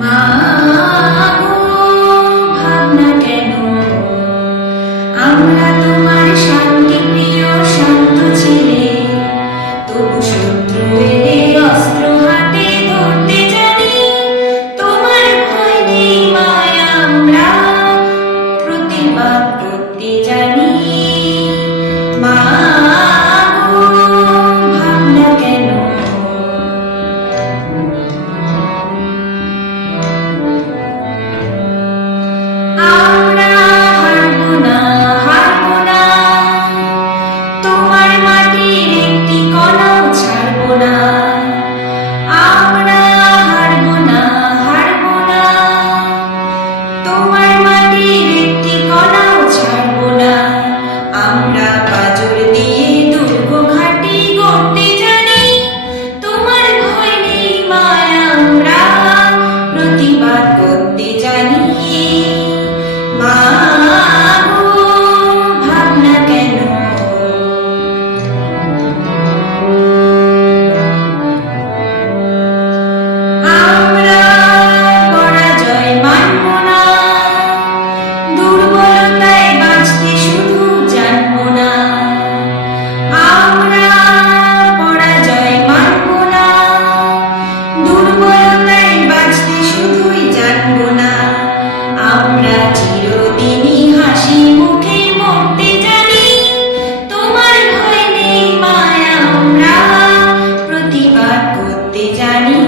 মা গো, ভাবনা কেন? আমরা তোমার শান্তি প্রিয় শান্ত ছেলে, তবু শত্রু এলে অস্ত্র হাতে ধরতে জানি। তোমার ভয় নেই মায়, আমরা প্রতিবাদ করতে জানি। মা গো, ভাবনা কেন? আমরা হারবো না, হারবো না, তোমার মাটির একটি কণাও ছাড়বো না। আমরা হারবো না, হারবো না, তোমার মাটির একটি কণাও ছাড়বো না। আমরা পাঁজর দিয়ে দুর্গ ঘাঁটি গড়তে জানি। তোমার ভয় নেই মায়, আমরা প্রতিবাদ করতে জানি। মা গো, ভাবনা কেন? আমরা পরাজয় মানব না, দুর্বলতায় বাঁচতে শুধু জানবো না। আমরা পরাজয় মানব না, দুর্বলতায় বাঁচতে শুধুই জানবো না। আমরা চিরদিনই হাসি মুখে মরতে জানি। তোমার ভয় নেই মায়, আমরা প্রতিবাদ করতে জানি।